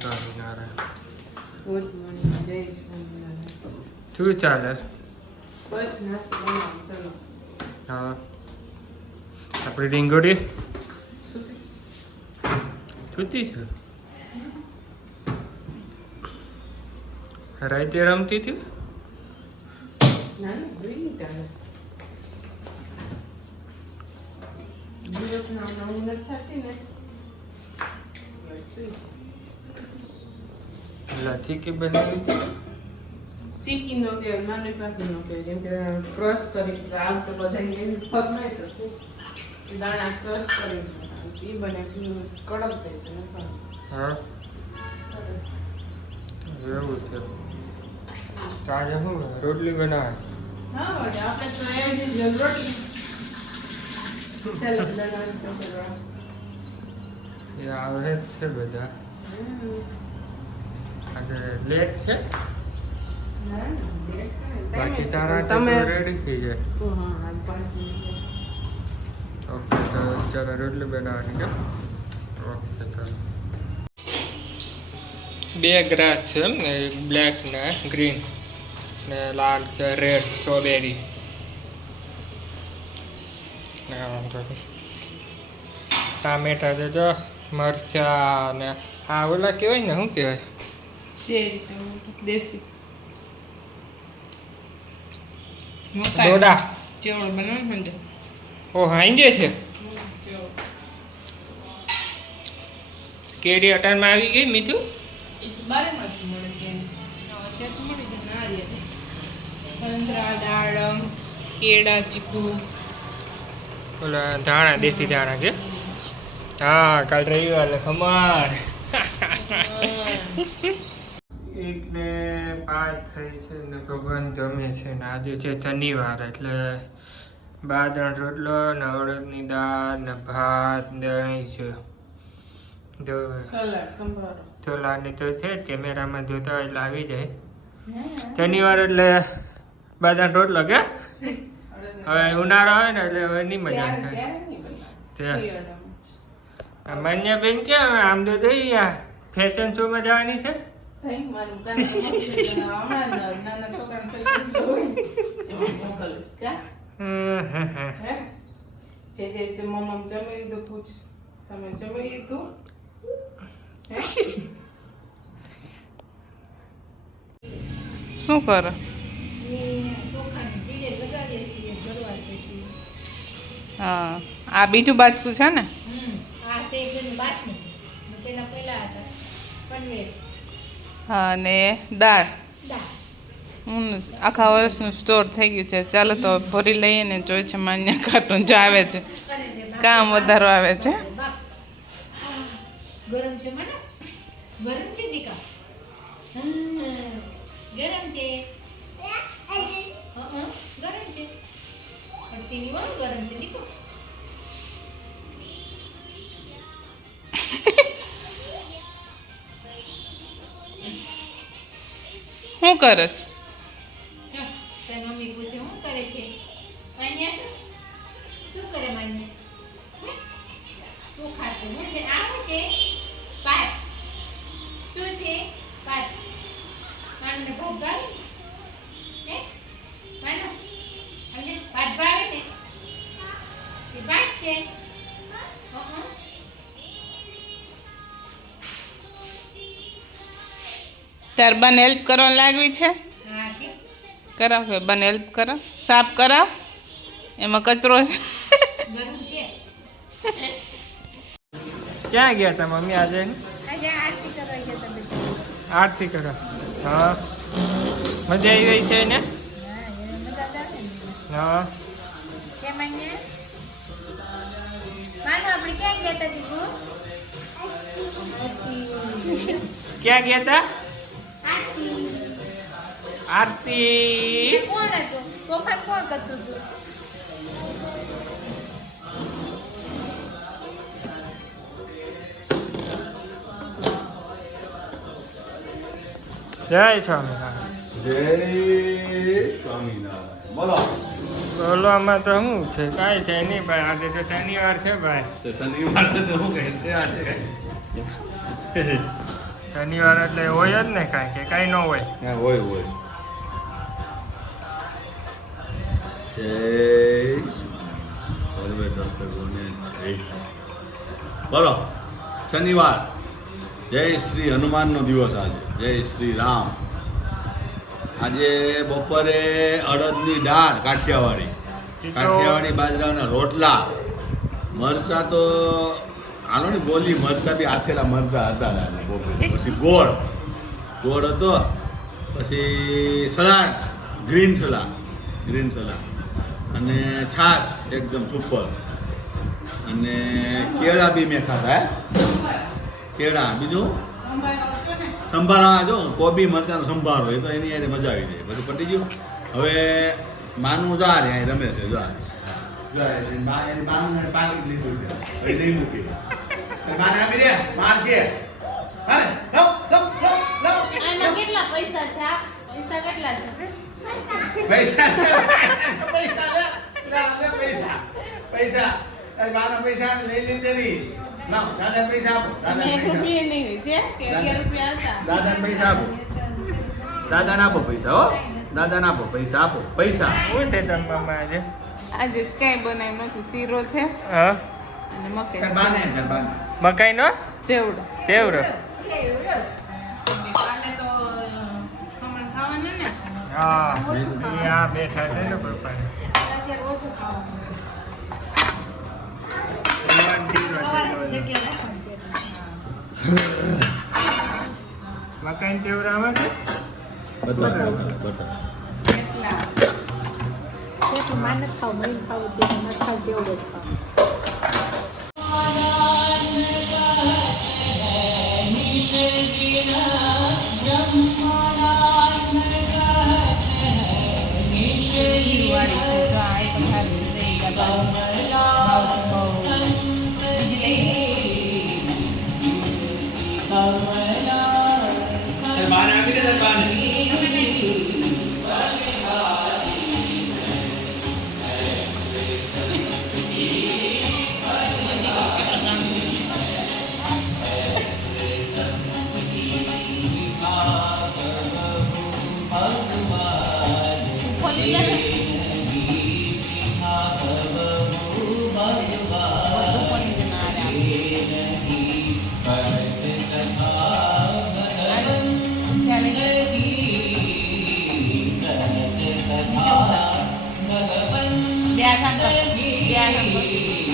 Swaminarayan. Good morning, જય સ્વામિનારાયણ. શું ચાલે? બસ નાસ્તો બનાવો, ચલો. હા, આપણી રીંગોડી સુતી છે. રાતે રમતી હતી. ના ના, ભૂલી ચાલે. દિવસના ઊંઘ નથી થતી ને. ચીકી બનાવી. ચીકી નો કે નાની પાકી નો કે જેમ કે ક્રશ કરી આમ તો બધા એની ફગ નહીં શકતું. દાણા ક્રશ કરી એ બને કડક થાય છે ને. હા, એવું છે. આજે શું રોટલી બનાવે? હા, આપણે તો એવી જ રોટલી. ચાલો બધા નાસ્તો કરવા. એ આવે જ છે બધા. આજે લેટ છે. બાકી તારા તમે રેડી થઈ જાય. ઓકે, તો ચાલો રોટલી બનાવવાની છે. ઓકે, ચાલો. બે ગ્રાસ છે ને, બ્લેક ને ગ્રીન ને લાલ છે, રેડ સ્ટ્રોબેરી. ટામેટા છે, જો મરચા ને આ ઓલા કહેવાય ને, શું કહેવાય? ચેરી ટમેટો દેશી. ડોડા ચેવડો બનાવો ને. ઓ હાંજે છે. કેરી અટાણમાં આવી ગઈ મીઠું. બારે માસ મળે ત્યાં. અત્યારે તો મળી જાય નારિયેળ, સંતરા, દાડમ, કેળા, ચીકુ. ઓલા ધાણા, દેશી ધાણા છે. હા, કાલ રવિવાર ખમણ. 1:05 થઈ છે ને ભગવાન જમે છે ને આજે છે શનિવાર એટલે બાજણ રોટલો ને અડદની દાળ ને ભાત ને દહીં છે. સલાડ, સંભારો. ચોલાની તો છે જ, કેમેરામાં જોતા હોય એટલે આવી જાય. શનિવાર એટલે બાજણ રોટલો કે હવે ઉનાળો આવે ને એટલે હવે નહીં મજા આવે. માન્ય બેન ક્યાં આમ તો જઈ ફેશન શો માં જવાની છે. શું કરો? હા, આ બીજું બાજકું છે ને. હા, ને દાળ. આખા વર્ષનું સ્ટોર થઈ ગયું છે. ચાલો તો ભરી લઈએ ને. જોઈ છે માન્ય કાર્ટૂન જો આવે છે, કામ વધારો આવે છે. ગરમ છે મને, ગરમ છે દીકા, ગરમ છે, ગરમ છે, અડતીની વાળ ગરમ છે દીકો. શું કરસ? તારી મમ્મી પૂછે શું કરે છે માન્યા? શું કરે માન્યા? શું ખાશે? શું છે આ? શું છે? ભાત. શું છે? ભાત. માનને ભાત ભાવે હે? માનો સમજે ભાત ભાવે ને એ ભાત છે. તાર બન હેલ્પ કરવા લાગવી છે. હા કે કરાવ કે બન હેલ્પ કરાવ, સાફ કરાવ. એમાં કચરો છે. ગરમ છે. ક્યાં ગયા હતા મમ્મી આજે? આજે આરતી કરવા ગયા હતા બધા. આરતી કરવા. હા, મજા આવી ગઈ છે ને? હા, એને મજા આવે ને. હા. કેમ અહીંયા? માનો આપણે ક્યાં ગયા હતા દીકુ? ક્યાં ગયા હતા? આરતી. આરતી. કોણ હતું? તોફાન કોણ કરતું હતું? જય સ્વામિનારાયણ. જય સ્વામિનારાયણ. બોલો. બોલવામાં તો શું છે, કાંઈ છે નહીં ભાઈ. આજે તો શનિવાર છે ભાઈ. તો શનિવાર છે તો શું કહે છે આજે? શનિવાર એટલે હોય જ ને કાંઈ કે કાંઈ ન હોય. હા હોય હોય. જય સર્વે દર્શકોને જય બોલો. શનિવાર, જય શ્રી હનુમાનનો દિવસ આજે, જય શ્રી રામ. આજે બપોરે અડદની દાળ કાઠિયાવાડી બાજરાના રોટલા, મરચા તો હાલો ને બોલી મરચા બી આથેલા મરચા હતા બપોરે. પછી ગોળ હતો, પછી સલાડ, ગ્રીન સલાડ અને છાશ એકદમ સુપર. અને કેળા બી મેં ખાધા. કેળા, બીજું સંભારા, જો કોબી મરચાંનો સંભારો, એ તો એની યારે મજા આવી જાય. બધું પટી ગયું. હવે માનું જા રે અહીં રમે છે, માનું પાકી લીધું છે, નહીં મૂકી માને આપી દે. માર છે અરે આમાં કેટલા પૈસા છે? પૈસા કેટલા છે? પૈસા પૈસા મારા પૈસા લઈ લીધે નહીં. લાવ દાદા પૈસા આપો. તમે 1 રૂપિયા નહીં છે કે 11 રૂપિયા હતા? દાદાને પૈસા આપો. દાદાને આપો પૈસા. હો દાદાને આપો પૈસા. આપો પૈસા. શું છે જમવામાં આજે? આજે કઈ બનાવ્યું નથી. શીરો છે હા, અને મકાઈ. મકાઈનો ચેવડો. ચેવડો. કાલે તો ખમણ ખાવાના ને. હા, એ આ બેઠા છે ને પપ્પાને. અત્યારે ઓછું ખાવાનું. મકાઈ ચેવડામાં છે. બધા એટલા તેથી માને ખાવ, મહીને ખાવું, તે નથી ખાવ, જેવડો જ ખાવ. બે